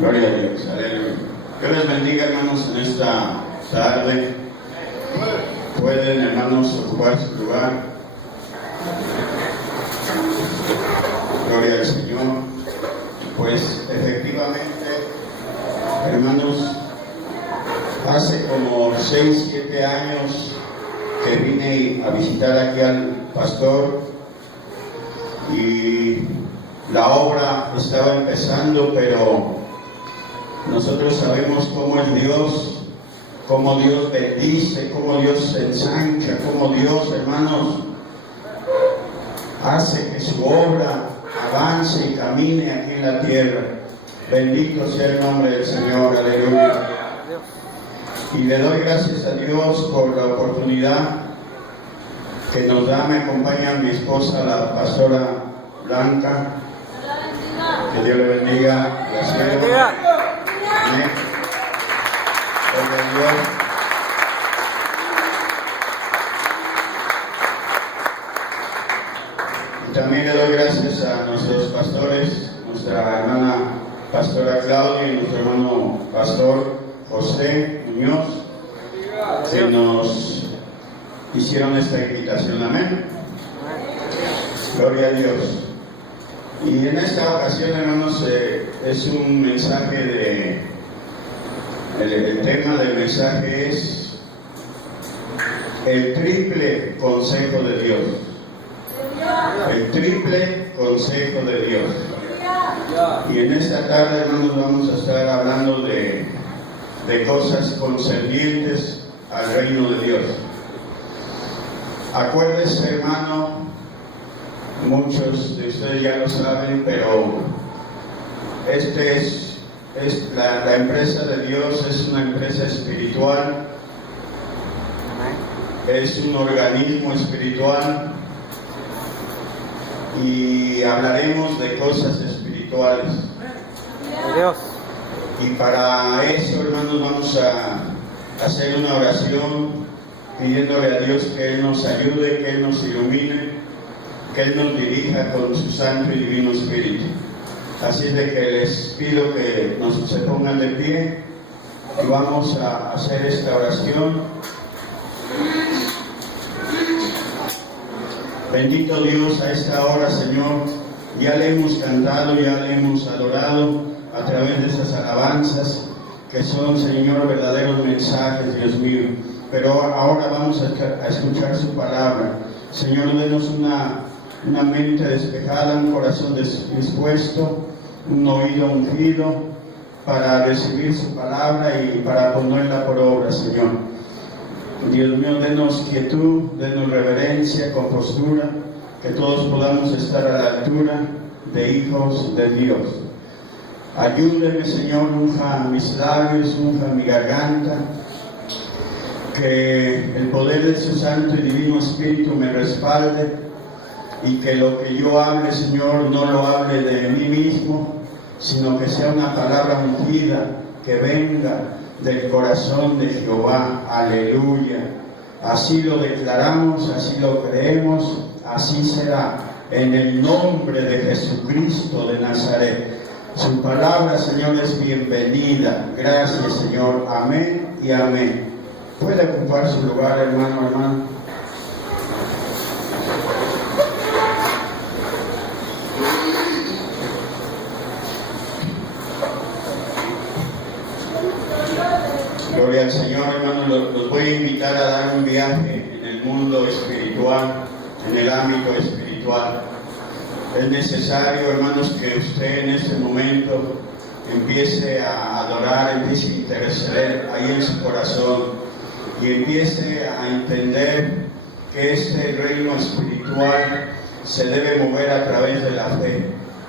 Gloria a Dios, aleluya. Dios les bendiga, hermanos, en esta tarde. Pueden, hermanos, ocupar su lugar. Gloria al Señor. Pues efectivamente, hermanos, hace como 6-7 años que vine a visitar aquí al pastor y la obra estaba empezando, pero nosotros sabemos cómo es Dios, cómo Dios bendice, cómo Dios ensancha, cómo Dios, hermanos, hace que su obra avance y camine aquí en la tierra. Bendito sea el nombre del Señor, aleluya. Y le doy gracias a Dios por la oportunidad que nos da. Me acompaña mi esposa, la pastora Blanca. Que Dios le bendiga. Gracias. Amén. Gloria a Dios. Y también le doy gracias a nuestros pastores, nuestra hermana pastora Claudia y nuestro hermano pastor José Muñoz, que nos hicieron esta invitación. Amén. Gloria a Dios. Y en esta ocasión, hermanos, es un mensaje el tema del mensaje es el triple consejo de Dios. El triple consejo de Dios. Y en esta tarde, hermanos, vamos a estar hablando de cosas concernientes al reino de Dios. Acuérdese, hermano, muchos de ustedes ya lo saben, pero la empresa de Dios es una empresa espiritual, es un organismo espiritual y hablaremos de cosas espirituales. Dios. Y para eso, hermanos, vamos a hacer una oración pidiéndole a Dios que Él nos ayude, que Él nos ilumine, que Él nos dirija con su santo y divino Espíritu. Así es de que les pido que se pongan de pie y vamos a hacer esta oración. Bendito Dios, a esta hora, Señor, ya le hemos cantado, ya le hemos adorado a través de esas alabanzas que son, Señor, verdaderos mensajes, Dios mío. Pero ahora vamos a escuchar su palabra. Señor, denos una mente despejada, un corazón dispuesto, un oído ungido para recibir su palabra y para ponerla por obra, Señor. Dios mío, denos quietud, denos reverencia, compostura, que todos podamos estar a la altura de hijos de Dios. Ayúdeme, Señor, unja mis labios, unja mi garganta, que el poder de su santo y divino Espíritu me respalde y que lo que yo hable, Señor, no lo hable de mí mismo, sino que sea una palabra ungida que venga del corazón de Jehová. Aleluya. Así lo declaramos, así lo creemos, así será, en el nombre de Jesucristo de Nazaret. Su palabra, Señor, es bienvenida. Gracias, Señor. Amén y amén. Puede ocupar su lugar, hermano. Gloria al Señor, hermanos. Los voy a invitar a dar un viaje en el mundo espiritual, en el ámbito espiritual. Es necesario, hermanos, que usted en este momento empiece a adorar, empiece a interceder ahí en su corazón y empiece a entender que este reino espiritual se debe mover a través de la fe.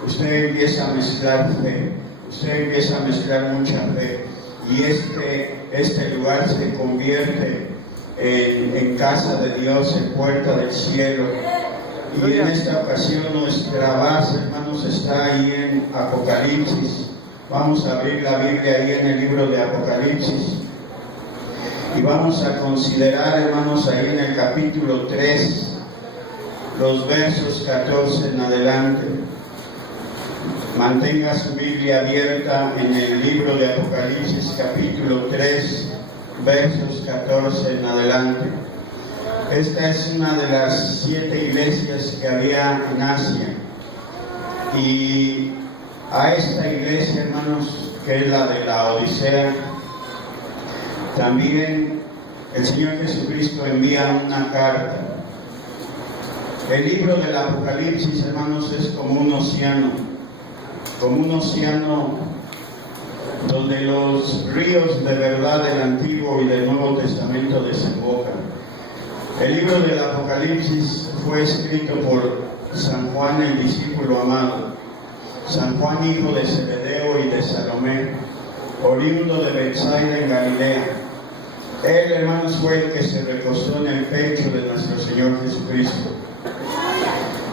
Usted empieza a mezclar fe, usted empieza a mezclar mucha fe y este lugar se convierte en casa de Dios, en puerta del cielo. Y en esta ocasión nuestra base, hermanos, está ahí en Apocalipsis. Vamos a abrir la Biblia ahí en el libro de Apocalipsis y vamos a considerar, hermanos, ahí en el capítulo 3, los versos 14 en adelante. mantenga su Biblia abierta en el libro de Apocalipsis capítulo 3, versos 14 en adelante. Esta es una de las 7 iglesias que había en Asia. Y a esta iglesia, hermanos, que es la de la Odisea, también el Señor Jesucristo envía una carta. El libro del Apocalipsis, hermanos, es como un océano donde los ríos de verdad del Antiguo y del Nuevo Testamento desembocan. El libro del Apocalipsis fue escrito por San Juan, el discípulo amado, San Juan, hijo de Zebedeo y de Salomé, oriundo de Betsaida en Galilea. Él, hermanos, fue el que se recostó en el pecho de nuestro Señor Jesucristo.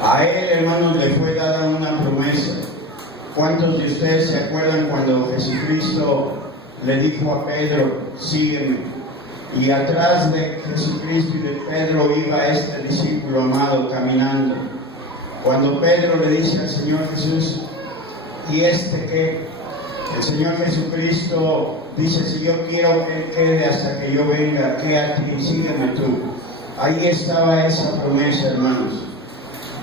A él, hermanos, le fue dada una promesa. ¿Cuántos de ustedes se acuerdan cuando Jesucristo le dijo a Pedro, sígueme? Y atrás de Jesucristo y de Pedro iba este discípulo amado caminando. Cuando Pedro le dice al Señor Jesús, ¿y este qué? El Señor Jesucristo dice, si yo quiero que él quede hasta que yo venga, quédate y sígueme tú. Ahí estaba esa promesa, hermanos.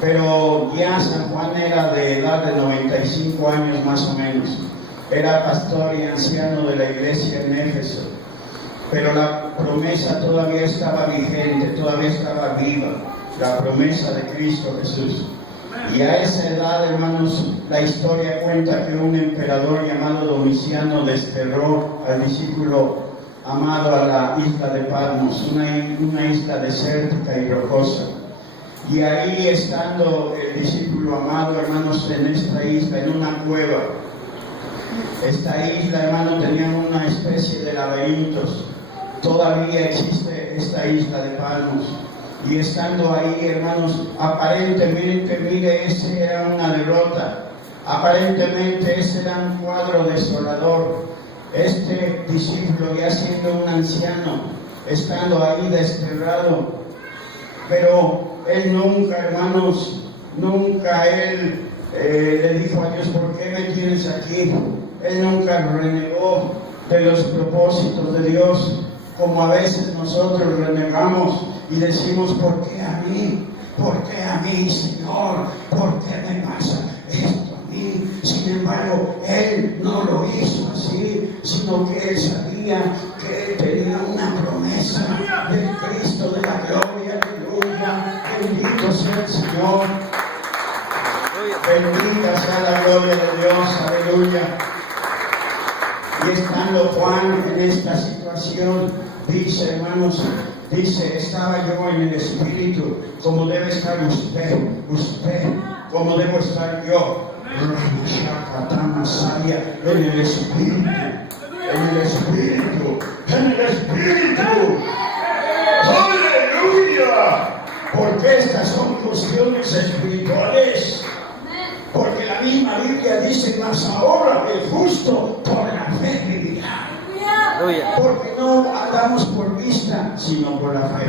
Pero ya San Juan era de edad de 95 años más o menos. Era pastor y anciano de la iglesia en Éfeso. Pero la promesa todavía estaba vigente, todavía estaba viva. La promesa de Cristo Jesús. Y a esa edad, hermanos, la historia cuenta que un emperador llamado Domiciano desterró al discípulo amado a la isla de Patmos, una isla desértica y rocosa. Y ahí, estando el discípulo amado, hermanos, en esta isla, en una cueva, esta isla, hermanos, tenía una especie de laberintos. Todavía existe esta isla de Patmos. Y estando ahí, hermanos, aparentemente, mire, ese era una derrota. Aparentemente ese era un cuadro desolador. Este discípulo, ya siendo un anciano, estando ahí desterrado, pero él nunca, hermanos, le dijo a Dios, ¿por qué me tienes aquí? Él nunca renegó de los propósitos de Dios, como a veces nosotros renegamos y decimos, ¿por qué a mí? ¿Por qué a mí, Señor? ¿Por qué me pasa esto a mí? Sin embargo, Él no lo hizo así, sino que Él sabía que Él tenía una promesa del Cristo de la gloria, aleluya. Bendito sea el Señor. Bendita sea la gloria de Dios, aleluya. Y estando Juan en esta situación, dice, hermanos, estaba yo en el Espíritu, como debe estar usted, como debo estar yo, en el Espíritu, aleluya, porque estas son cuestiones espirituales, porque la misma Biblia dice, mas ahora el justo por la fe vivirá. Porque no andamos por vista, sino por la fe.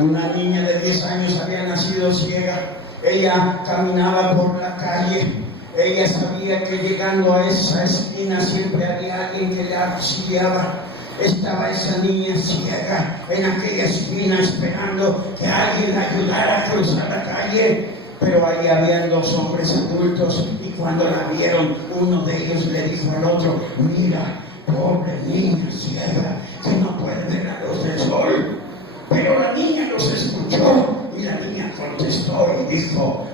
Una niña de 10 años había nacido ciega. Ella caminaba por la calle. Ella sabía que llegando a esa esquina siempre había alguien que la auxiliaba. Estaba esa niña ciega en aquella esquina esperando que alguien la ayudara a cruzar la calle. Pero ahí habían 2 hombres adultos y cuando la vieron, uno de ellos le dijo al otro, mira, pobre niña ciega que no puede ver la luz del sol. Pero la niña los escuchó y la niña contestó y dijo,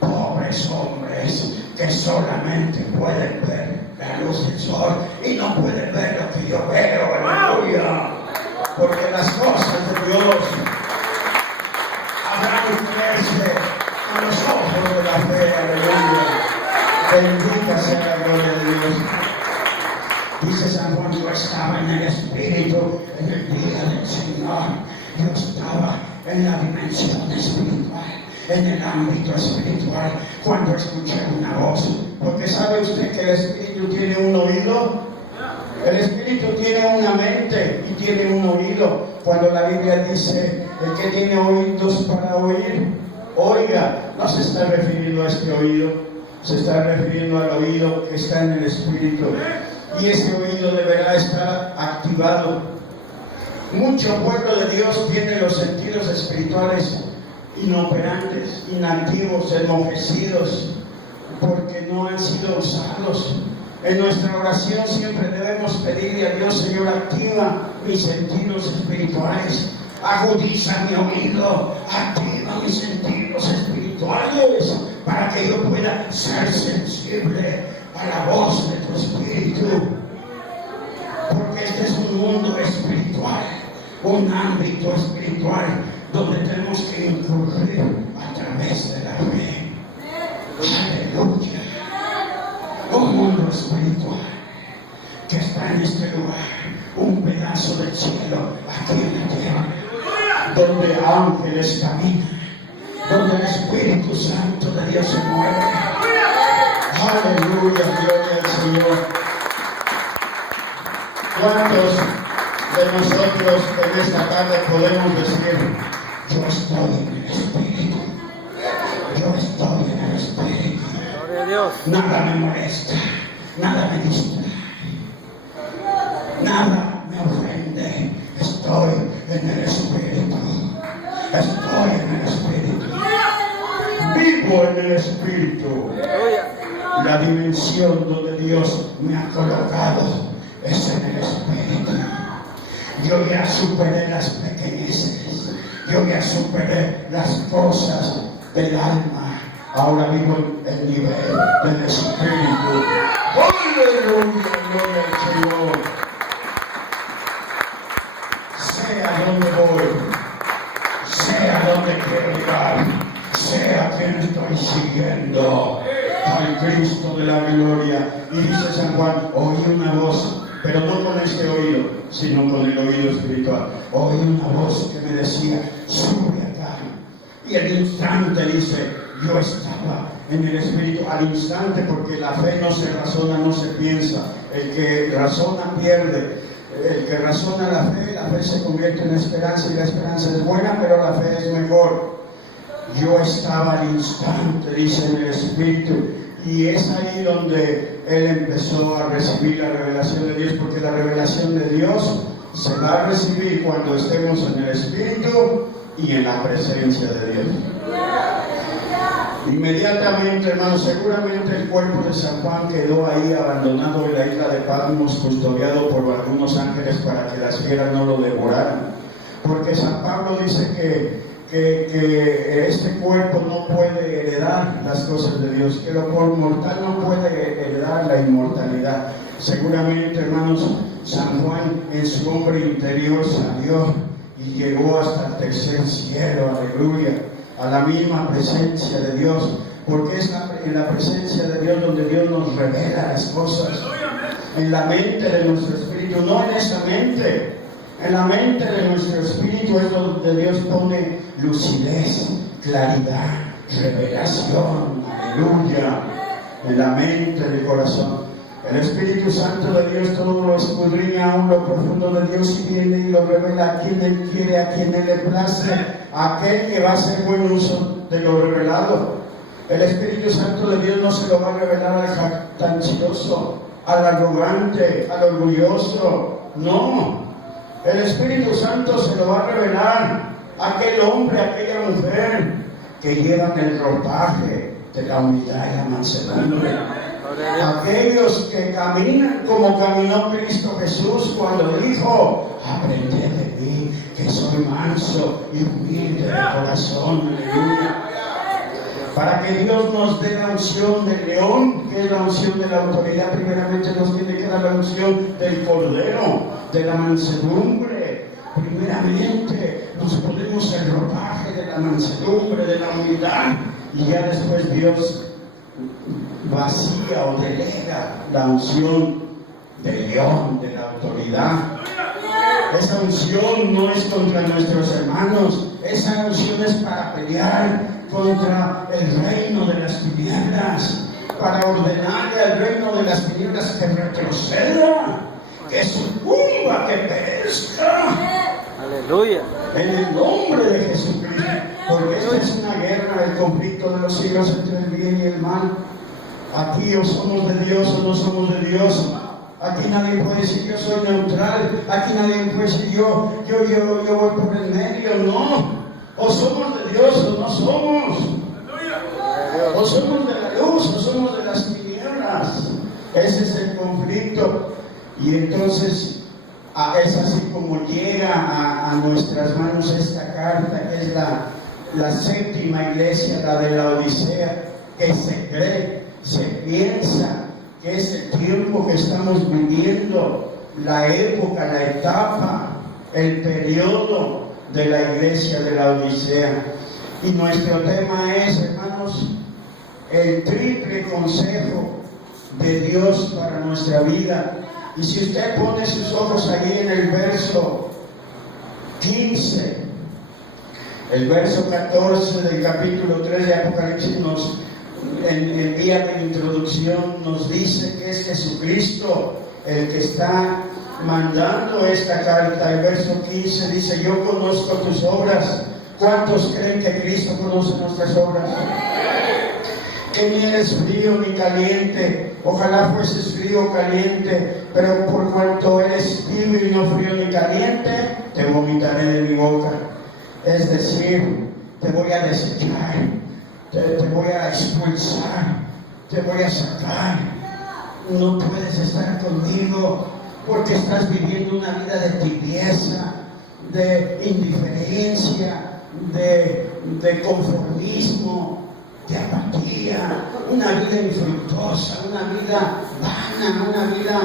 pobres hombres que solamente pueden ver la luz del sol y no pueden ver lo que yo veo, aleluya. Porque las cosas de Dios habrán crecer a los ojos de la fe, aleluya. Bendita sea la gloria de Dios. Dice San Juan, yo estaba en el Espíritu en el día del Señor. Yo estaba en la dimensión espiritual, en el ámbito espiritual, cuando escuché una voz. Porque ¿sabe usted que el Espíritu tiene un oído? El Espíritu tiene una mente y tiene un oído. Cuando la Biblia dice, el que tiene oídos para oír, oiga, no se está refiriendo a este oído, se está refiriendo al oído que está en el Espíritu. Y ese oído deberá estar activado. Mucho pueblo de Dios tiene los sentidos espirituales inoperantes, inactivos, enmojecidos, porque no han sido usados. En nuestra oración siempre debemos pedirle a Dios: Señor, activa mis sentidos espirituales, agudiza mi oído, activa mis sentidos espirituales, para que yo pueda ser sensible a la voz de tu Espíritu. Porque este es un mundo espiritual, un ámbito espiritual, donde tenemos que incurrir a través de la fe. Aleluya. Un mundo espiritual que está en este lugar, un pedazo del cielo aquí en la tierra, donde ángeles caminan, donde el Espíritu Santo de Dios se mueve. Aleluya, gloria al Señor. ¿Cuántos de nosotros en esta tarde podemos decir: yo estoy en el Espíritu? Yo estoy en el Espíritu. Gloria a Dios. Nada me molesta, nada me distrae, nada me ofende. Estoy en el Espíritu. Estoy en el Espíritu. Vivo en el Espíritu. La dimensión donde Dios me ha colocado es en el Espíritu. Yo ya superé las pequeñeces, yo ya superé las cosas del alma. Ahora vivo en el nivel del Espíritu. ¡Aleluya! ¡Gloria al Señor! Sé a dónde voy, sé a dónde quiero llegar, sé a quién estoy siguiendo. Al Cristo de la gloria. Y dice San Juan: oí una voz, pero no con este oído, sino con el oído espiritual. Oí una voz que me decía: sube acá. Y al instante, dice, yo estaba en el Espíritu. Al instante, porque la fe no se razona, no se piensa. El que razona pierde. El que razona la fe se convierte en esperanza, y la esperanza es buena, pero la fe es mejor. Yo estaba al instante, dice, en el Espíritu, y es ahí donde él empezó a recibir la revelación de Dios, porque la revelación de Dios se va a recibir cuando estemos en el Espíritu y en la presencia de Dios. Inmediatamente, hermanos, seguramente el cuerpo de San Juan quedó ahí abandonado en la isla de Patmos, custodiado por algunos ángeles para que las fieras no lo devoraran. Porque San Pablo dice que este cuerpo no puede heredar las cosas de Dios, que lo mortal no puede heredar la inmortalidad. Seguramente, hermanos, San Juan en su hombre interior salió y llegó hasta el tercer cielo, aleluya, a la misma presencia de Dios, porque es en la presencia de Dios donde Dios nos revela las cosas, en la mente de nuestro espíritu, no en esa mente. En la mente de nuestro espíritu es donde Dios pone lucidez, claridad, revelación, aleluya, en la mente del corazón. El Espíritu Santo de Dios todo lo escudriña aún lo profundo de Dios y viene y lo revela a quien Él quiere, a quien Él le place, a aquel que va a hacer buen uso de lo revelado. El Espíritu Santo de Dios no se lo va a revelar al jactancioso, al arrogante, al orgulloso, no. El Espíritu Santo se lo va a revelar a aquel hombre, a aquella mujer que llevan el ropaje de la humildad y la mansedumbre. Aquellos que caminan como caminó Cristo Jesús cuando dijo: aprended de mí, que soy manso y humilde de corazón. Aleluya. Para que Dios nos dé la unción del león, que es la unción de la autoridad, primeramente nos tiene que dar la unción del cordero, de la mansedumbre. Primeramente nos ponemos el ropaje de la mansedumbre, de la humildad, y ya después Dios vacía o delega la unción del león, de la autoridad. Esa unción no es contra nuestros hermanos, esa unción es para pelear contra el reino de las tinieblas, para ordenarle al reino de las tinieblas que retroceda, que sucumba, que perezca. Aleluya. En el nombre de Jesucristo, porque esta es una guerra, el conflicto de los siglos entre el bien y el mal. Aquí o somos de Dios o no somos de Dios. Aquí nadie puede decir yo soy neutral. Aquí nadie puede decir yo voy por el medio. No. O somos de Dios o no somos. O somos de la luz o somos de las tinieblas. Ese es el conflicto. Y entonces es así como llega a nuestras manos esta carta, que es la séptima iglesia, la de la Odisea, que se cree, se piensa que es el tiempo que estamos viviendo, la época, la etapa, el periodo de la iglesia de la Odisea. Y nuestro tema es, hermanos, el triple consejo de Dios para nuestra vida. Y si usted pone sus ojos allí en el verso 15, el verso 14 del capítulo 3 de Apocalipsis, en el día de introducción nos dice que es Jesucristo el que está mandando esta carta. El verso 15 dice: yo conozco tus obras. ¿Cuántos creen que Cristo conoce nuestras obras? Que ni eres frío ni caliente. Ojalá fueses frío o caliente, pero por cuanto eres tibio y no frío ni caliente, te vomitaré de mi boca. Es decir, te voy a desechar, te voy a expulsar, te voy a sacar. No puedes estar conmigo porque estás viviendo una vida de tibieza, de indiferencia, de conformismo, de apatía, una vida infructuosa, una vida vana, una vida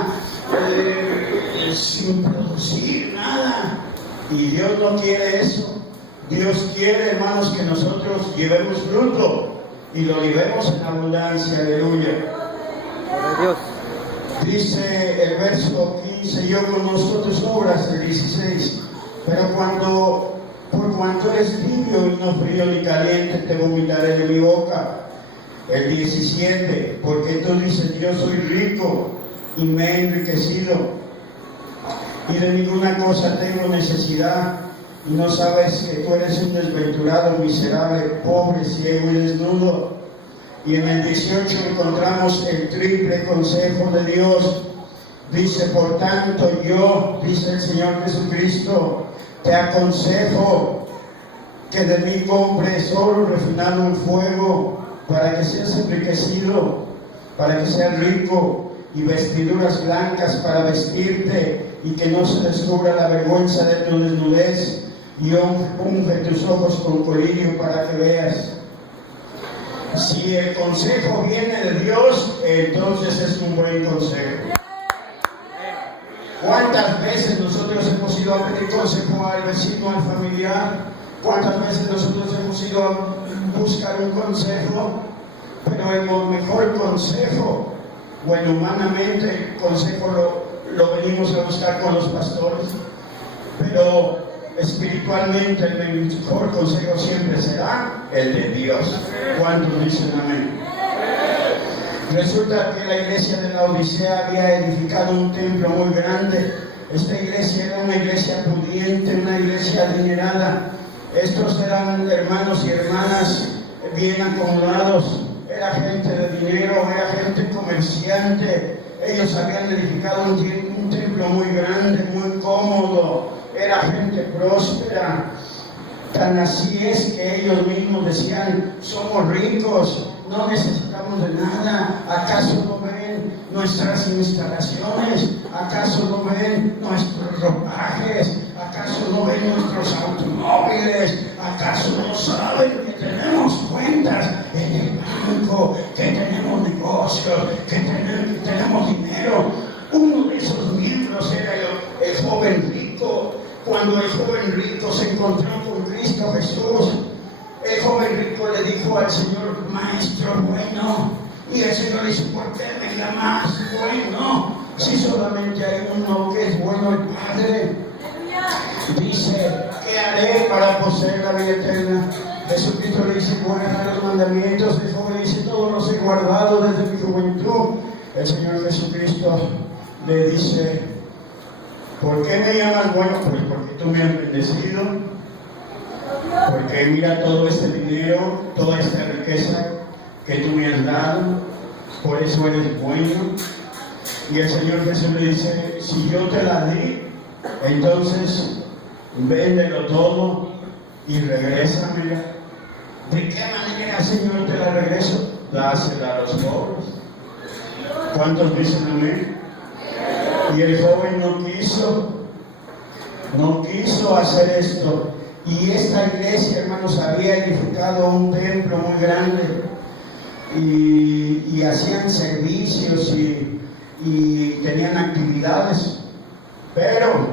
sin producir nada. Y Dios no quiere eso. Dios quiere, hermanos, que nosotros llevemos fruto y lo llevemos en abundancia. Aleluya. Dios. Dice el verso 15: yo conozco tus obras. El 16: pero por cuanto eres tibio y no frío ni caliente, te vomitaré de mi boca. El 17: porque tú dices yo soy rico y me he enriquecido y de ninguna cosa tengo necesidad, y no sabes que tú eres un desventurado, miserable, pobre, ciego y desnudo. Y en el 18 encontramos el triple consejo de Dios. Dice: por tanto yo, dice el Señor Jesucristo, te aconsejo que de mí compres oro refinado en fuego, para que seas enriquecido, para que seas rico, y vestiduras blancas para vestirte, y que no se descubra la vergüenza de tu desnudez, y unge tus ojos con colirio para que veas. Si el consejo viene de Dios, entonces es un buen consejo. ¿Cuántas veces nosotros hemos ido a pedir consejo al vecino, al familiar? ¿Cuántas veces nosotros hemos ido a buscar un consejo? Pero el mejor consejo, bueno, humanamente el consejo lo venimos a buscar con los pastores, pero espiritualmente el mejor consejo siempre será el de Dios. ¿Cuántos dicen amén? Resulta que la iglesia de la Odisea había edificado un templo muy grande. Esta iglesia era una iglesia pudiente, una iglesia adinerada. Estos eran hermanos y hermanas bien acomodados. Era gente de dinero, era gente comerciante. Ellos habían edificado un templo muy grande, muy cómodo. Era gente próspera. Tan así es que ellos mismos decían: somos ricos, no necesitamos de nada. ¿Acaso no ven nuestras instalaciones? ¿Acaso no ven nuestros ropajes? ¿Acaso no ven nuestros automóviles? ¿Acaso no saben que tenemos cuentas en el banco, que tenemos negocios, que tenemos dinero? Uno de esos miembros era el joven rico. Cuando el joven rico se encontró con Cristo Jesús, el joven rico le dijo al Señor: Maestro bueno. Y el Señor dice: ¿por qué me llamas bueno? Si solamente hay uno que es bueno, el Padre. Dice: ¿qué haré para poseer la vida eterna? Jesucristo le dice: guarda los mandamientos. El joven dice: todos los he guardado desde mi juventud. El Señor Jesucristo le dice: ¿por qué me llamas bueno? Pues porque tú me has bendecido, porque mira todo este dinero, toda esta riqueza que tú me has dado, por eso eres bueno. Y el Señor Jesús le dice, si yo te la di, entonces véndelo todo y regrésamela. ¿De qué manera, Señor, te la regreso? Dásela a los pobres. ¿Cuántos dicen amén? Y el joven no quiso hacer esto. Y esta iglesia, hermanos, había edificado un templo muy grande y hacían servicios y tenían actividades. Pero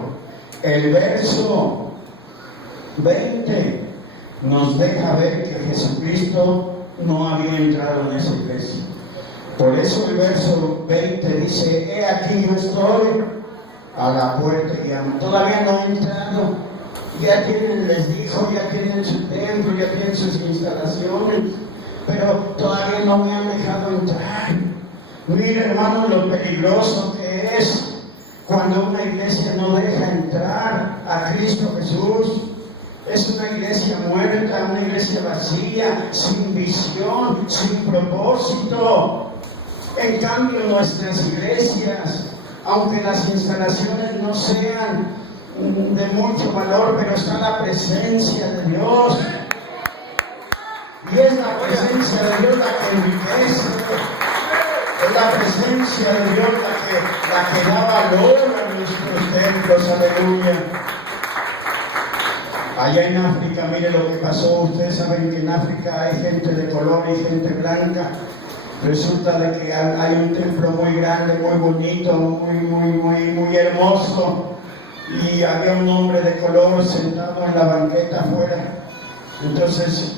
el verso 20 nos deja ver que Jesucristo no había entrado en esa iglesia. Por eso el verso 20 dice, he aquí yo estoy a la puerta y llamo. Todavía no he entrado. Ya tienen, les dijo, ya tienen su templo, ya tienen sus instalaciones, pero todavía no me han dejado entrar. Mira, hermano, lo peligroso que es cuando una iglesia no deja entrar a Cristo Jesús. Es una iglesia muerta, una iglesia vacía, sin visión, sin propósito. En cambio, nuestras iglesias, aunque las instalaciones no sean de mucho valor, pero está la presencia de Dios. Y es la presencia de Dios la que enriquece. Es la presencia de Dios la que da valor a nuestros templos. Aleluya. Allá en África, mire lo que pasó. Ustedes saben que en África hay gente de color y gente blanca. Resulta de que hay un templo muy grande, muy bonito, muy hermoso. Y había un hombre de color sentado en la banqueta afuera. Entonces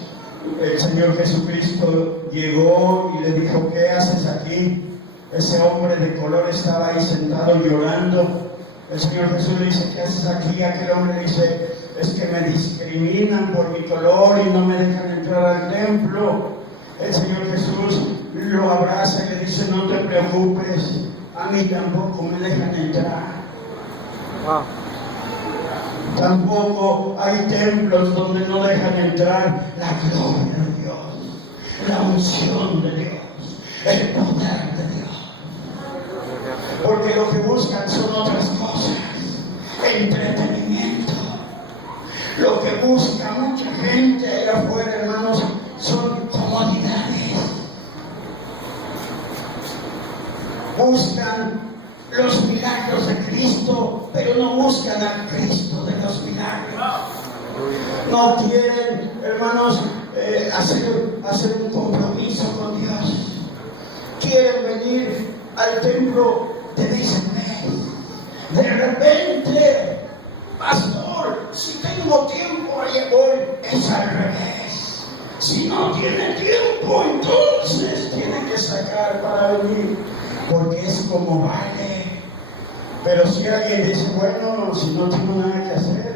el Señor Jesucristo llegó y le dijo, ¿qué haces aquí? Ese hombre de color estaba ahí sentado llorando. El Señor Jesús le dice, ¿qué haces aquí? Aquel hombre le dice, es que me discriminan por mi color y no me dejan entrar al templo. El Señor Jesús lo abraza y le dice, no te preocupes, a mí tampoco me dejan entrar. Wow. Tampoco hay templos donde no dejan entrar la gloria de Dios, la unción de Dios, el poder de Dios. Porque lo que buscan son otras cosas, entretenimiento. Lo que busca mucha gente allá afuera, hermanos, son comodidades. Buscan los milagros de Cristo, pero no buscan al Cristo de los milagros. No quieren, hermanos, hacer un compromiso con Dios. Quieren venir al templo de vez en vez. De repente, pastor, si tengo tiempo, allá voy. Es al revés. Si no tiene tiempo, entonces tiene que sacar para venir, porque es como vale. Pero si alguien dice, bueno, si no tengo nada que hacer,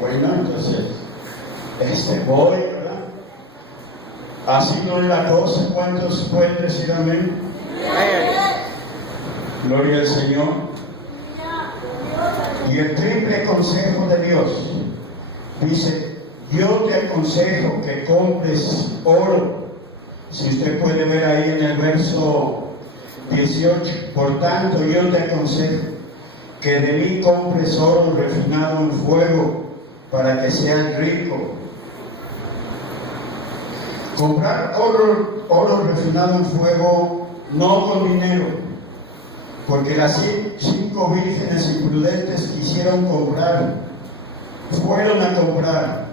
bueno, entonces, voy, ¿verdad? Así no es la cosa. ¿Cuántos pueden decir amén? Gloria al Señor. Y el triple consejo de Dios dice, yo te aconsejo que compres oro. Si usted puede ver ahí en el verso 18, por tanto yo te aconsejo que de mí compres oro refinado en fuego para que seas rico. Comprar oro refinado en fuego, no con dinero, porque las 5 vírgenes imprudentes quisieron comprar, fueron a comprar,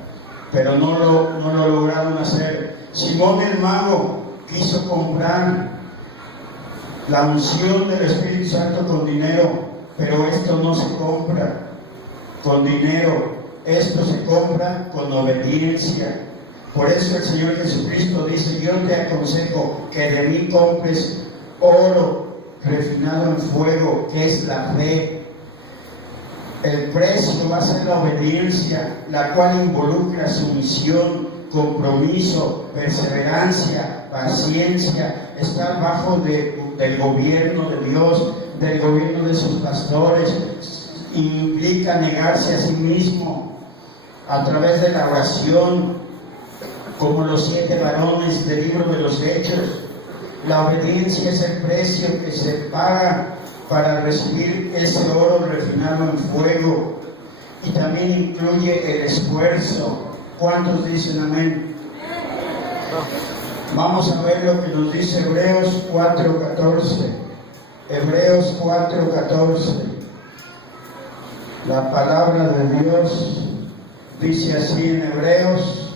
pero no lo lograron hacer. Simón el mago quiso comprar la unción del Espíritu Santo con dinero, pero esto no se compra con dinero, esto se compra con obediencia. Por eso el Señor Jesucristo dice, yo te aconsejo que de mí compres oro refinado en fuego, que es la fe. El precio va a ser la obediencia, la cual involucra sumisión, compromiso, perseverancia, paciencia, estar bajo del gobierno de Dios, del gobierno de sus pastores. Implica negarse a sí mismo a través de la oración, como los 7 varones del libro de los Hechos. La obediencia es el precio que se paga para recibir ese oro refinado en fuego, y también incluye el esfuerzo. ¿Cuántos dicen amén? Vamos a ver lo que nos dice Hebreos 4:14. Hebreos 4:14. La palabra de Dios dice así en Hebreos,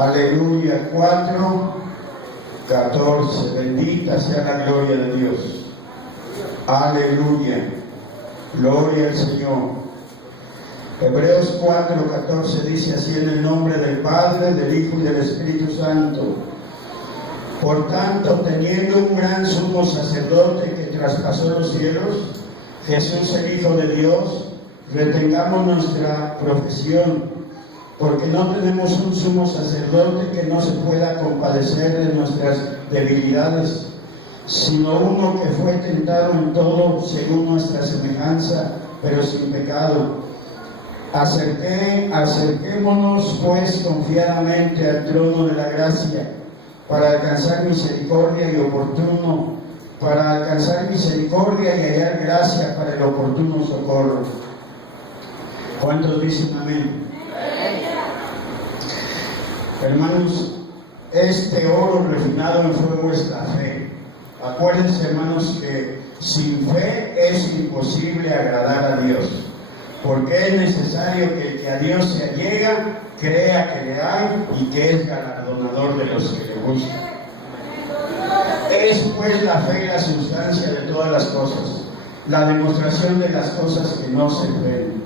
aleluya, 4:14. Bendita sea la gloria de Dios. Aleluya. Gloria al Señor. Hebreos 4:14 dice así en el nombre del Padre, del Hijo y del Espíritu Santo. Por tanto, teniendo un gran sumo sacerdote que traspasó los cielos, Jesús el Hijo de Dios, retengamos nuestra profesión, porque no tenemos un sumo sacerdote que no se pueda compadecer de nuestras debilidades, sino uno que fue tentado en todo según nuestra semejanza, pero sin pecado. Acerquémonos pues confiadamente al trono de la gracia, para alcanzar misericordia y hallar gracia para el oportuno socorro. ¿Cuántos dicen amén? Hermanos, este oro refinado en fuego es la fe. Acuérdense, hermanos, que sin fe es imposible agradar a Dios, porque es necesario que el que a Dios se allega crea que le hay y que es galardonador de los que le buscan. Es pues la fe la sustancia de todas las cosas, la demostración de las cosas que no se ven.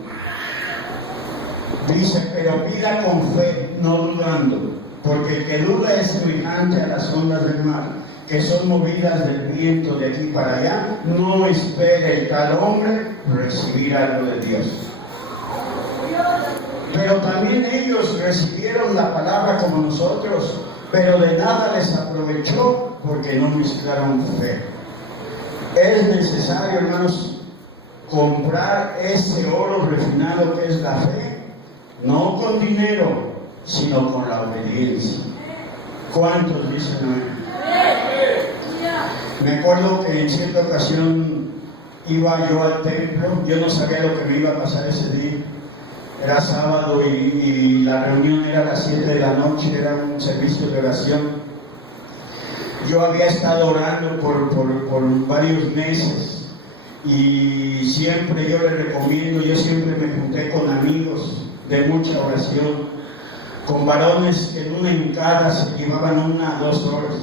Dice, pero pida con fe, no dudando, porque el que duda es semejante a las ondas del mar, que son movidas del viento de aquí para allá. No espere el tal hombre recibir algo de Dios. Pero también ellos recibieron la palabra como nosotros, pero de nada les aprovechó porque no mezclaron fe. Es necesario, hermanos, comprar ese oro refinado que es la fe, no con dinero, sino con la obediencia. ¿Cuántos dicen amén? Me acuerdo que en cierta ocasión iba yo al templo, yo no sabía lo que me iba a pasar ese día. Era sábado y la reunión era a las 7 de la noche, era un servicio de oración. Yo había estado orando por varios meses y siempre yo le recomiendo, yo siempre me junté con amigos de mucha oración, con varones que en una hincada se llevaban 1 a 2 horas.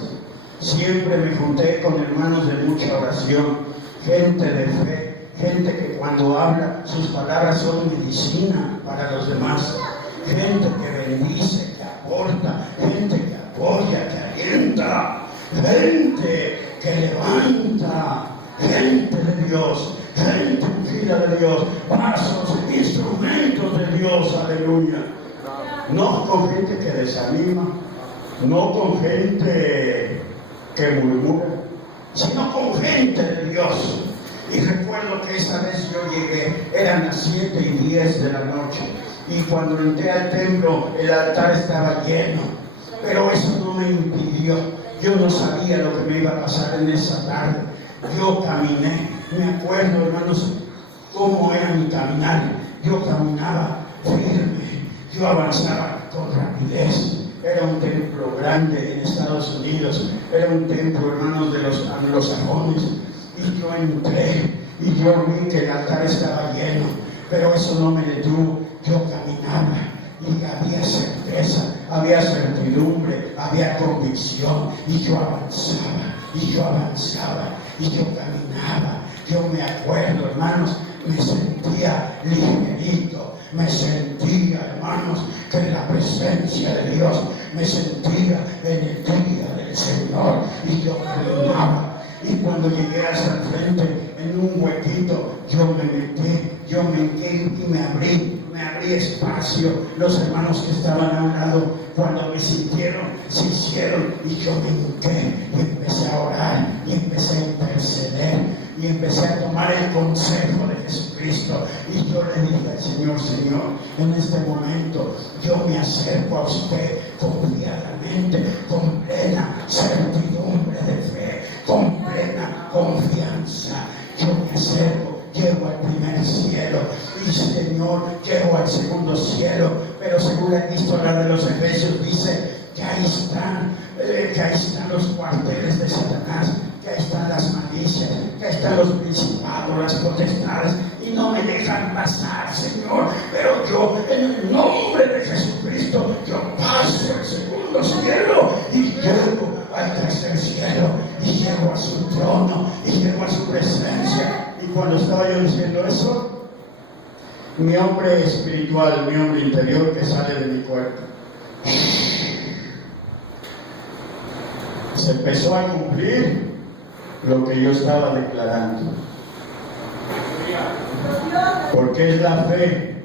Siempre me junté con hermanos de mucha oración, gente de fe, gente que cuando habla sus palabras son medicina para los demás, gente que bendice, que aporta, gente que apoya, que alienta, gente que levanta, gente de Dios, gente ungida de Dios, vasos, instrumentos de Dios, aleluya. No con gente que desanima, no con gente que murmura, sino con gente de Dios. Y recuerdo que esa vez yo llegué, eran las 7:10 de la noche, y cuando entré al templo el altar estaba lleno, pero eso no me impidió. Yo no sabía lo que me iba a pasar en esa tarde. Yo caminé, me acuerdo, hermanos, cómo era mi caminar. Yo caminaba firme, yo avanzaba con rapidez. Era un templo grande en Estados Unidos, era un templo, hermanos, de los anglosajones. Y yo entré y yo vi que el altar estaba lleno, pero eso no me detuvo. Yo caminaba y había certeza, había certidumbre, había convicción, y yo avanzaba, y yo avanzaba, y yo caminaba. Yo me acuerdo, hermanos, me sentía ligerito, me sentía, hermanos, que en la presencia de Dios, me sentía en el día del Señor, y yo caminaba. Y cuando llegué hacia el frente, en un huequito, yo me metí y me abrí espacio. Los hermanos que estaban a un lado, cuando me sintieron, se hicieron, y yo me hinqué y empecé a orar y empecé a interceder y empecé a tomar el consejo de Jesucristo. Y yo le dije al Señor: Señor, en este momento yo me acerco a usted confiadamente, con plena certidumbre de de Satanás, que ahí están las malicias, que ahí están los principados, las potestades, y no me dejan pasar, Señor. Pero yo, en el nombre de Jesucristo, yo paso el segundo cielo y llego al tercer cielo, y llego a su trono, y llego a su presencia. Y cuando estaba yo diciendo eso, mi hombre espiritual, mi hombre interior que sale de mi cuerpo, se empezó a cumplir lo que yo estaba declarando. Porque es la fe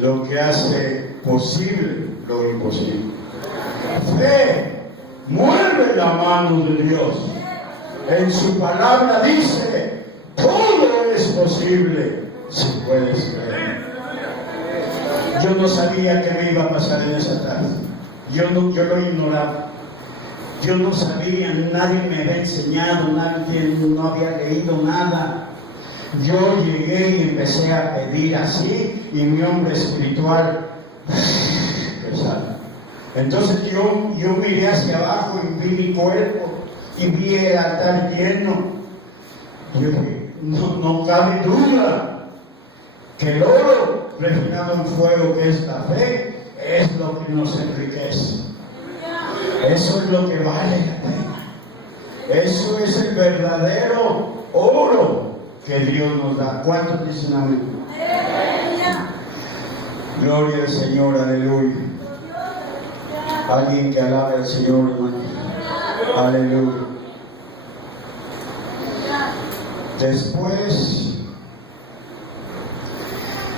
lo que hace posible lo imposible. Fe mueve la mano de Dios. En su palabra dice, todo es posible si puedes creer. Yo no sabía qué me iba a pasar en esa tarde. Yo lo ignoraba. Yo no sabía, nadie me había enseñado, nadie no había leído nada. Yo llegué y empecé a pedir así, y mi hombre espiritual pesado. Entonces yo miré hacia abajo y vi mi cuerpo y vi el altar lleno. Yo dije, no cabe duda que el oro refinado en fuego, que es la fe, es lo que nos enriquece. Eso es lo que vale la pena. Eso es el verdadero oro que Dios nos da. ¿Cuántos dicen amén? Gloria al Señor, aleluya. Alguien que alabe al Señor, hermano. Aleluya. Después,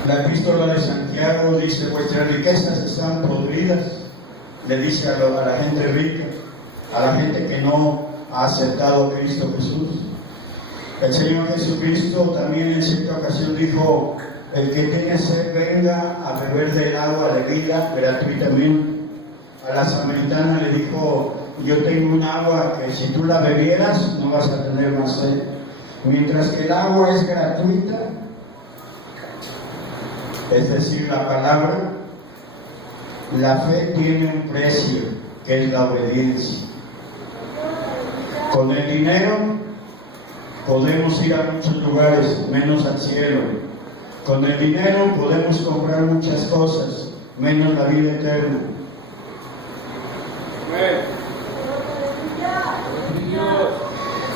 la epístola de Santiago dice, vuestras riquezas están podridas. Le dice a la gente rica, a la gente que no ha aceptado a Cristo Jesús. El Señor Jesucristo también en cierta ocasión dijo, el que tiene sed venga a beber del agua de vida gratuitamente. A la samaritana le dijo, yo tengo un agua que si tú la bebieras no vas a tener más sed. Mientras que el agua es gratuita, es decir, la palabra, la fe tiene un precio, que es la obediencia. Con el dinero podemos ir a muchos lugares, menos al cielo. Con el dinero podemos comprar muchas cosas, menos la vida eterna.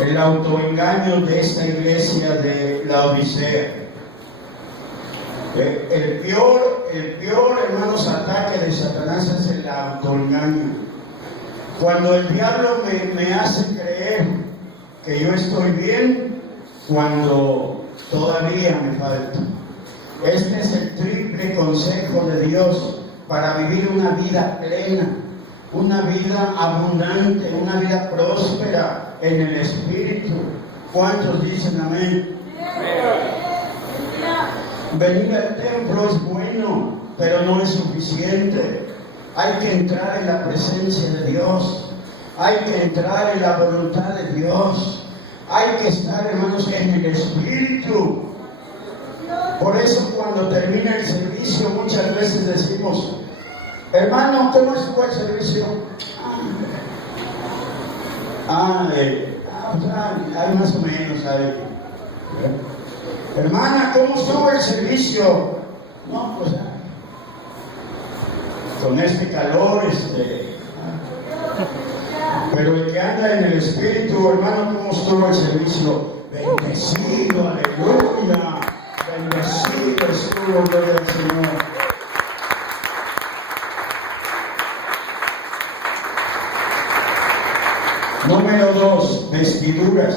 El autoengaño de esta iglesia de la Odisea. El peor, hermanos, ataque de Satanás es el autoengaño. Cuando el diablo me hace creer que yo estoy bien, cuando todavía me falta. Este es el triple consejo de Dios para vivir una vida plena, una vida abundante, una vida próspera en el Espíritu. ¿Cuántos dicen amén? Venir al templo es bueno, pero no es suficiente. Hay que entrar en la presencia de Dios. Hay que entrar en la voluntad de Dios. Hay que estar, hermanos, en el Espíritu. Por eso cuando termina el servicio muchas veces decimos, hermano, ¿cómo estuvo el servicio? Hay más o menos ahí. Hermana, ¿cómo estuvo el servicio? No, pues con este calor, pero el que anda en el Espíritu, hermano, ¿cómo estuvo el servicio? Bendecido, aleluya. Bendecido estuvo, gloria al Señor. Número 2, vestiduras.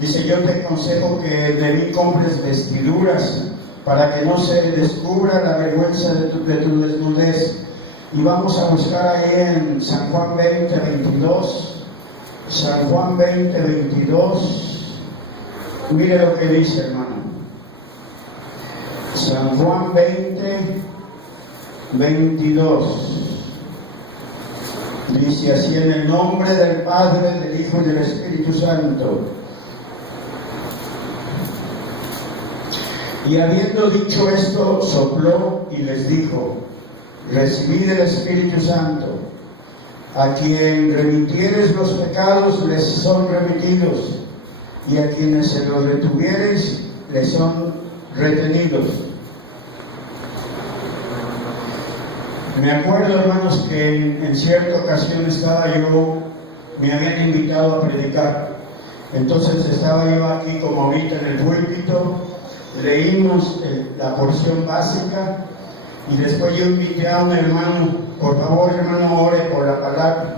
Dice, yo te aconsejo que de mí compres vestiduras para que no se descubra la vergüenza de tu desnudez. Y vamos a buscar ahí en San Juan 20, 22. San Juan 20, 22. Mire lo que dice, hermano. San Juan 20, 22. Dice así, en el nombre del Padre, del Hijo y del Espíritu Santo. Y habiendo dicho esto, sopló y les dijo, recibid el Espíritu Santo. A quien remitieres los pecados les son remitidos, y a quienes se los retuvieres les son retenidos. Me acuerdo, hermanos, que en cierta ocasión me habían invitado a predicar. Entonces estaba yo aquí como ahorita en el púlpito, leímos la porción básica y después yo invité a un hermano, por favor hermano, ore por la palabra.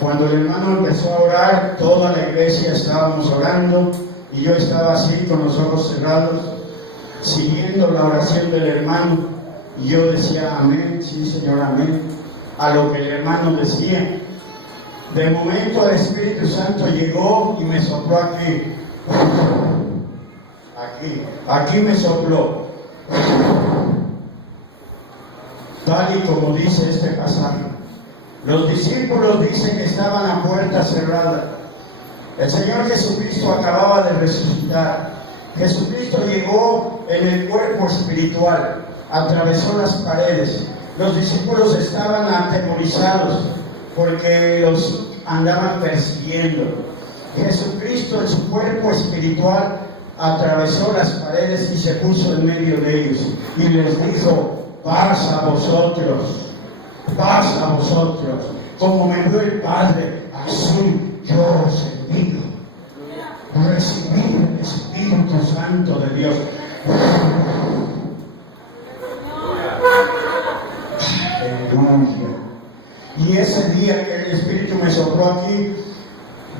Cuando el hermano empezó a orar, toda la iglesia estábamos orando y yo estaba así con los ojos cerrados, siguiendo la oración del hermano. Y yo decía, amén, sí Señor, amén, a lo que el hermano decía. De momento el Espíritu Santo llegó y me sopló aquí me sopló. Tal y como dice este pasaje. Los discípulos dicen que estaban a puerta cerrada. El Señor Jesucristo acababa de resucitar. Jesucristo llegó en el cuerpo espiritual, atravesó las paredes. Los discípulos estaban atemorizados porque los andaban persiguiendo. Jesucristo en su cuerpo espiritual atravesó las paredes y se puso en medio de ellos y les dijo: paz a vosotros, paz a vosotros. Como me dio el Padre, así yo os envío. Recibid el Espíritu Santo de Dios. Aleluya. Y ese día que el Espíritu me sopló aquí,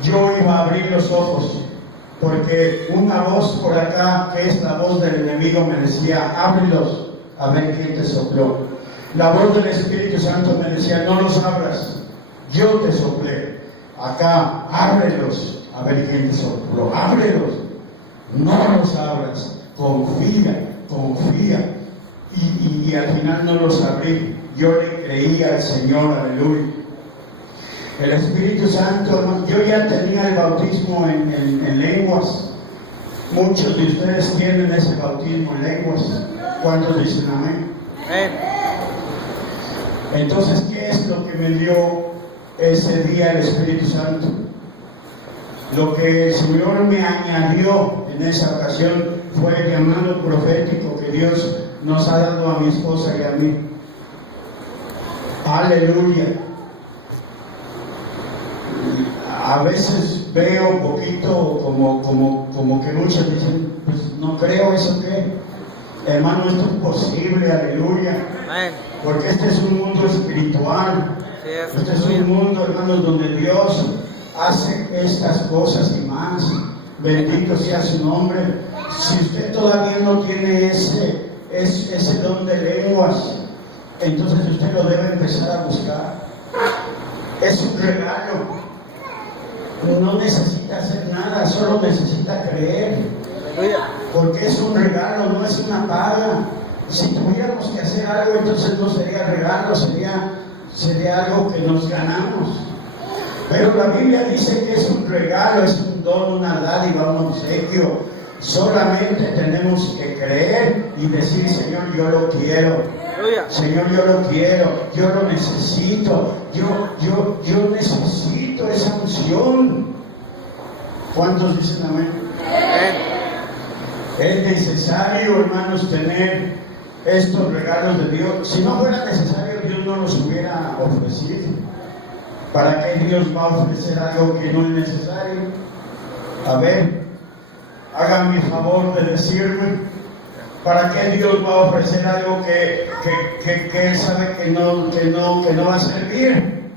yo iba a abrir los ojos, porque una voz por acá, que es la voz del enemigo, me decía: ábrelos, a ver quién te sopló. La voz del Espíritu Santo me decía: no los abras, yo te soplé. Acá, ábrelos, a ver quién te sopló. Ábrelos, no los abras, confía, confía. Y al final no los abrí. Yo le creía al Señor, aleluya. El Espíritu Santo, yo ya tenía el bautismo en lenguas. Muchos de ustedes tienen ese bautismo en lenguas. ¿Cuántos dicen amén? Entonces, ¿qué es lo que me dio ese día el Espíritu Santo? Lo que el Señor me añadió en esa ocasión fue el llamado profético que Dios nos ha dado a mi esposa y a mí. Aleluya. A veces veo poquito como que muchos dicen: pues no creo, ¿eso qué? Hermano, esto es posible, aleluya. Porque este es un mundo espiritual. Este es un mundo, hermanos, donde Dios hace estas cosas y más. Bendito sea su nombre. Si usted todavía no tiene ese don de lenguas, entonces usted lo debe empezar a buscar. Es un regalo. No necesita hacer nada, solo necesita creer. Porque es un regalo, no es una paga. Si tuviéramos que hacer algo, entonces no sería regalo, sería algo que nos ganamos. Pero la Biblia dice que es un regalo, es un don, una dádiva, un obsequio. Solamente tenemos que creer y decir: Señor, yo lo quiero. Señor, yo lo quiero, yo lo necesito, yo necesito esa unción. ¿Cuántos dicen amén? Es necesario, hermanos, tener estos regalos de Dios. Si no fuera necesario, Dios no los hubiera ofrecido. ¿Para qué Dios va a ofrecer algo que no es necesario? A ver, háganme el favor de decirme, ¿para qué Dios va a ofrecer algo que Él sabe que no va a servir?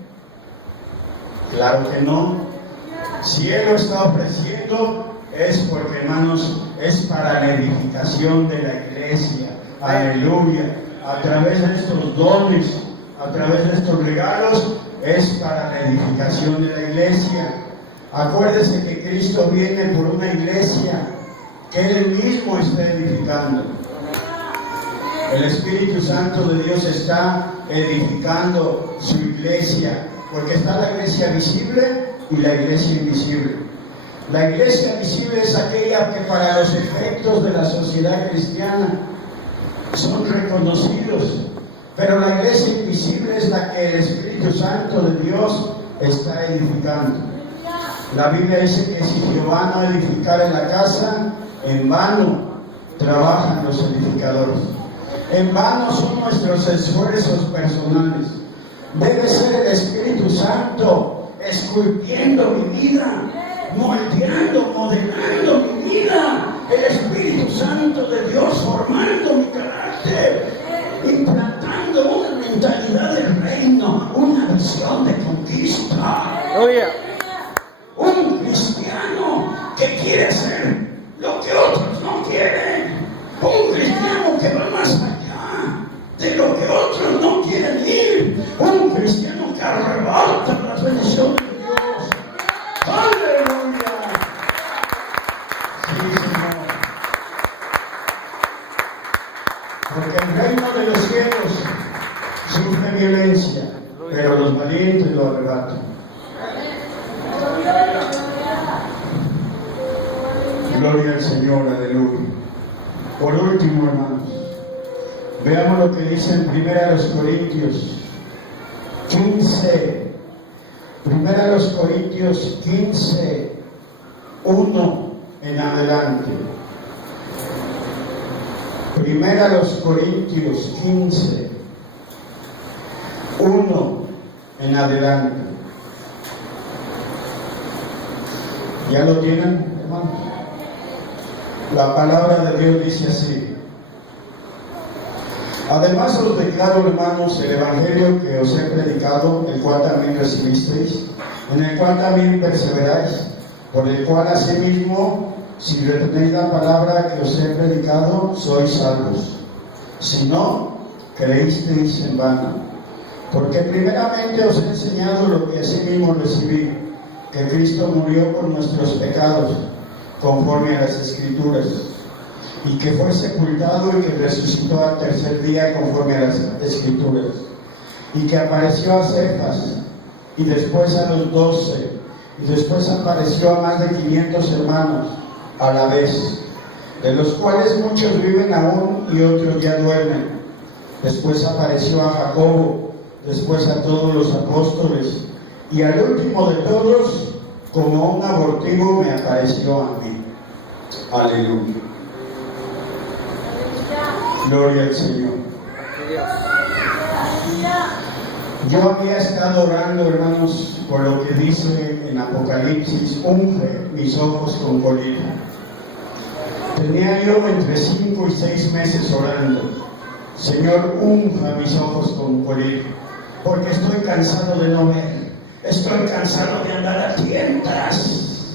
Claro que no. Si Él lo está ofreciendo, es porque, hermanos, es para la edificación de la iglesia. Aleluya. A través de estos dones, a través de estos regalos, es para la edificación de la iglesia. Acuérdese que Cristo viene por una iglesia que Él mismo está edificando. El Espíritu Santo de Dios está edificando su iglesia, porque está la iglesia visible y la iglesia invisible. La iglesia visible es aquella que para los efectos de la sociedad cristiana son reconocidos Pero la iglesia invisible es la que el Espíritu Santo de Dios está edificando. La Biblia dice que si Jehová no edificare la casa, en vano trabajan los edificadores. En vano son nuestros esfuerzos personales. Debe ser el Espíritu Santo esculpiendo mi vida, moldeando, modelando mi vida. El Espíritu Santo de Dios formando mi carácter, implantando una mentalidad del reino, una visión de conquista. Aleluya. Un cristiano que quiere ser lo que otros no quieren. Un cristiano que va más allá de lo que otros no quieren ir. Un cristiano que arrebata las bendiciones de Dios. ¡Aleluya! Sí, Señor. Porque el reino de los cielos sufre violencia, pero los valientes lo arrebatan. Gloria al Señor, aleluya. Por último, hermanos, veamos lo que dice en 1 Corintios 15. 1 Corintios 15, 1 en adelante. 1 Corintios 15, 1 en adelante. ¿Ya lo tienen, hermanos? La palabra de Dios dice así: además os declaro, hermanos, el evangelio que os he predicado, el cual también recibisteis, en el cual también perseveráis, por el cual asimismo, si retenéis la palabra que os he predicado, sois salvos. Si no, creísteis en vano. Porque primeramente os he enseñado lo que asimismo recibí, que Cristo murió por nuestros pecados, conforme a las Escrituras, y que fue sepultado y que resucitó al tercer día, conforme a las Escrituras, y que apareció a Cefas, y después a los 12, y después apareció a más de 500 hermanos a la vez, de los cuales muchos viven aún y otros ya duermen. Después apareció a Jacobo, después a todos los apóstoles, y al último de todos, como un abortivo, me apareció a mí. Aleluya. Gloria al Señor. Yo había estado orando, hermanos, por lo que dice en Apocalipsis: unge mis ojos con colirio. Tenía yo entre 5 y 6 meses orando: Señor, unja mis ojos con colirio, porque estoy cansado de no ver. Estoy cansado de andar a tientas.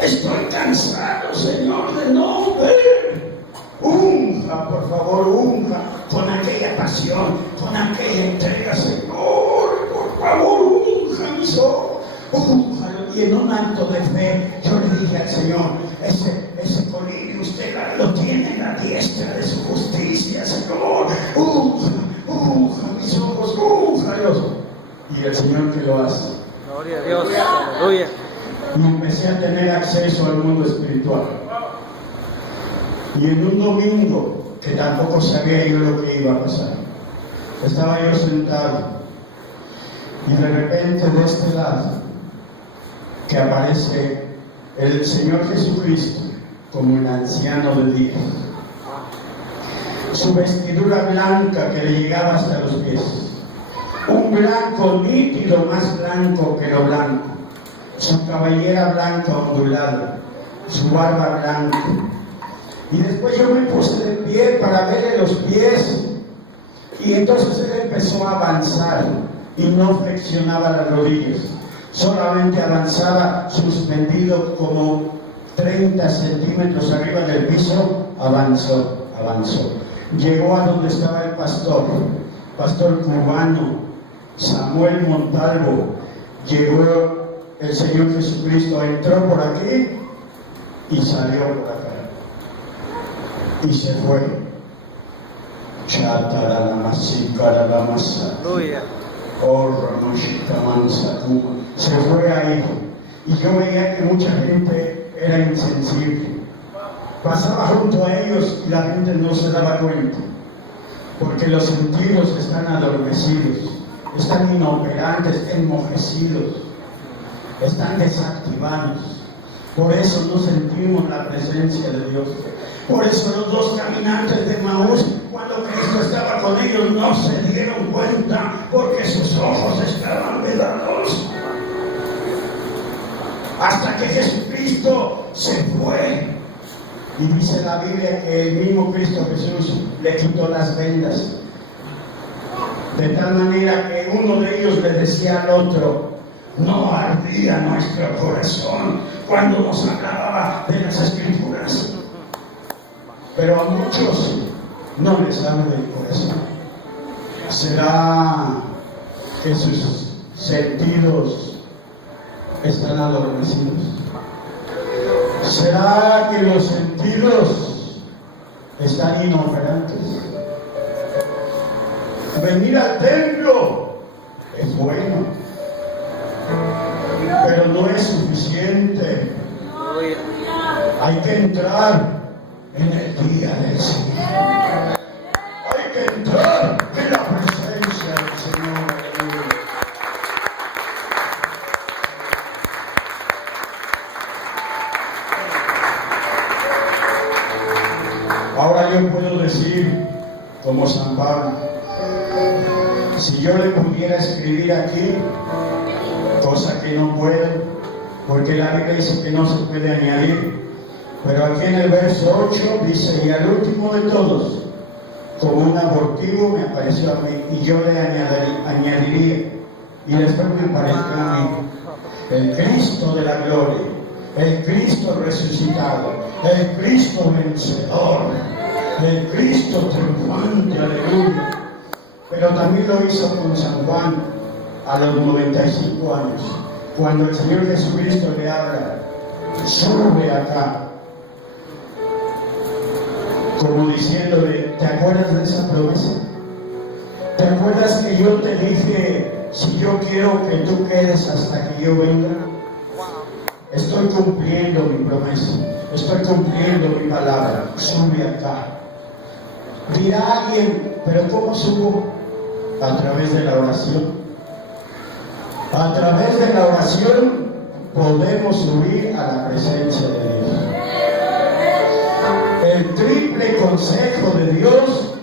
Estoy cansado, Señor, de no ver. Unja, por favor, unja con aquella pasión, con aquella entrega, Señor. Por favor, unja mis ojos. Únjalo. Y en un acto de fe, yo le dije al Señor: ese colirio usted lo tiene en la diestra de su justicia, Señor. Unja mis ojos, únjalos. Y el Señor que lo hace. Gloria a Dios. Aleluya. Y empecé a tener acceso al mundo espiritual. Y en un domingo, que tampoco sabía yo lo que iba a pasar, estaba yo sentado, y de repente de este lado, que aparece el Señor Jesucristo como el anciano de días. Su vestidura blanca que le llegaba hasta los pies. Un blanco nítido, más blanco que lo blanco. Su cabellera blanca ondulada, su barba blanca. Y después yo me puse de pie para verle los pies. Y entonces él empezó a avanzar y no flexionaba las rodillas. Solamente avanzaba suspendido como 30 centímetros arriba del piso. Avanzó. Llegó a donde estaba el pastor cubano, Samuel Montalvo. Llegó el Señor Jesucristo, entró por aquí y salió por acá. Y se fue. Aleluya. Se fue ahí. Y yo veía que mucha gente era insensible. Pasaba junto a ellos y la gente no se daba cuenta. porque los sentidos están adormecidos, están inoperantes, enmojecidos, están desactivados. Por eso no sentimos la presencia de Dios. Por eso los dos caminantes de Maús, cuando Cristo estaba con ellos, no se dieron cuenta, porque sus ojos estaban vedados. Hasta que Jesucristo se fue. Y dice la Biblia que el mismo Cristo Jesús le quitó las vendas. De tal manera que uno de ellos le decía al otro: no ardía nuestro corazón cuando nos hablaba de las Escrituras. Pero a muchos no les arde el corazón. ¿Será que sus sentidos están adormecidos? ¿Será que los sentidos están inoperantes? Venir al templo es bueno, pero no es suficiente. Hay que entrar en el día del Señor. Hay que entrar en la presencia del Señor. Ahora yo puedo decir, como San Pablo, si yo le pudiera escribir aquí, cosa que no puedo, porque la Biblia dice que no se puede añadir, pero aquí en el verso 8 dice: y al último de todos, como un abortivo me apareció a mí, y yo le añadiría, y después me apareció a mí, el Cristo de la gloria, el Cristo resucitado, el Cristo vencedor, el Cristo triunfante, aleluya. Pero también lo hizo con San Juan a los 95 años, cuando el Señor Jesucristo le habla: sube acá, como diciéndole: ¿te acuerdas de esa promesa? ¿Te acuerdas que yo te dije, si yo quiero que tú quedes hasta que yo venga? Estoy cumpliendo mi promesa, estoy cumpliendo mi palabra, sube acá. Dirá alguien: ¿pero cómo subo? A través de la oración. A través de la oración podemos subir a la presencia de Dios. El triple consejo de Dios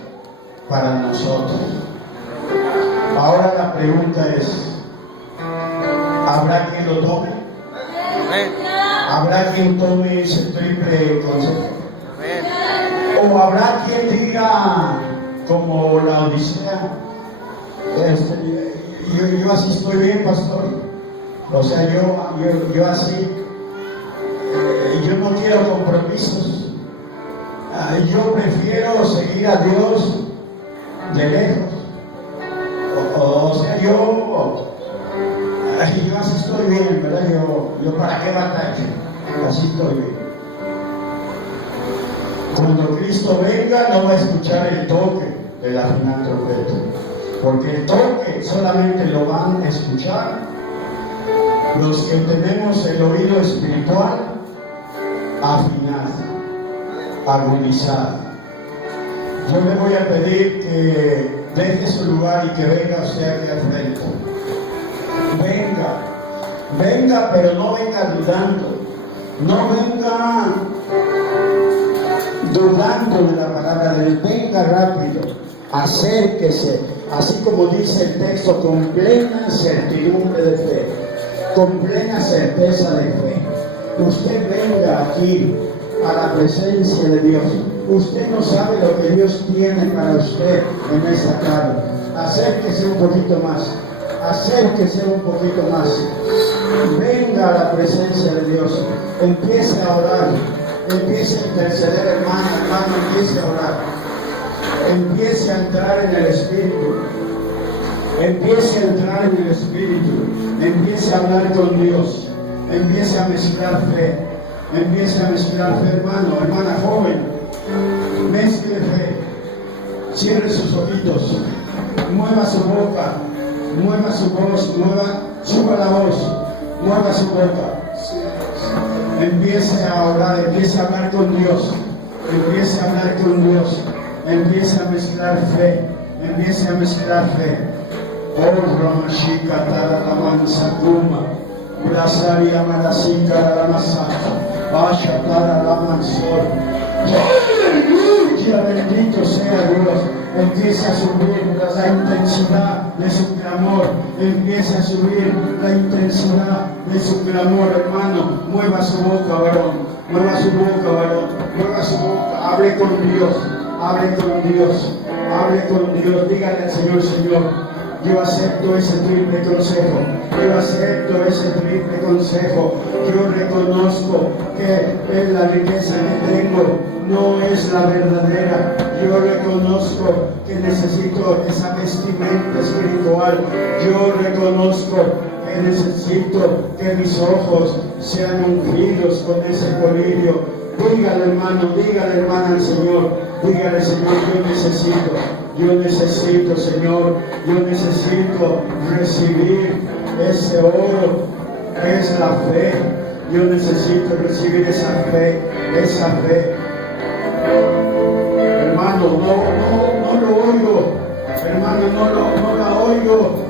para nosotros. Ahora la pregunta es: ¿habrá quien lo tome? ¿Habrá quien tome ese triple consejo? ¿O habrá quien diga, como la Odisea: yo así estoy bien, pastor? O sea, yo así, yo no quiero compromisos. Yo prefiero seguir a Dios de lejos. O sea, yo así estoy bien, ¿verdad? Yo ¿para qué batalla? Así estoy bien. Cuando Cristo venga, no va a escuchar el toque de la final trompeta, porque el toque solamente lo van a escuchar los que tenemos el oído espiritual afinado, agudizado. Yo le voy a pedir que deje su lugar y que venga usted aquí al frente. Venga, pero no venga dudando. No venga dudando de la palabra de Dios. Venga rápido, acérquese, así como dice el texto, con plena certidumbre de fe, con plena certeza de fe. Usted venga aquí a la presencia de Dios. Usted no sabe lo que Dios tiene para usted en esta tarde. Acérquese un poquito más. Acérquese un poquito más. Venga a la presencia de Dios. Empiece a orar. Empiece a interceder, hermano, empiece a orar. Empiece a entrar en el Espíritu. Empiece a entrar en el Espíritu. Empiece a hablar con Dios. Empiece a mezclar fe. Empiece a mezclar fe, hermano, hermana joven. Mezcle fe. Cierre sus ojitos. Mueva su boca. Mueva su voz. Suba la voz. Mueva su boca. Empiece a orar. Empiece a hablar con Dios. Empiece a hablar con Dios. Empiece a mezclar fe. Empiece a mezclar fe. Oh, Ramashika, Taralamansa, Kuma, Brasaria, Marasika, Ramasaka, Basha, Taralamansor. ¡Aleluya! Bendito sea Dios. Empiece a subir la intensidad de su clamor. Empiece a subir la intensidad de su clamor, hermano. Mueva su boca, varón. Mueva su boca, varón. Mueva su boca. Hable con Dios. Hable con Dios. Hable con Dios. Dígale al Señor, Señor, yo acepto ese triple consejo. Yo acepto ese triple consejo. Yo reconozco que la riqueza que tengo no es la verdadera. Yo reconozco que necesito esa vestimenta espiritual. Yo reconozco que necesito que mis ojos sean ungidos con ese colirio. Dígale, hermano, dígale, hermana, al Señor. Dígale, Señor, yo necesito, Señor, yo necesito recibir ese oro que es la fe. Yo necesito recibir esa fe, esa fe. Hermano, no lo oigo. Hermano, no la oigo.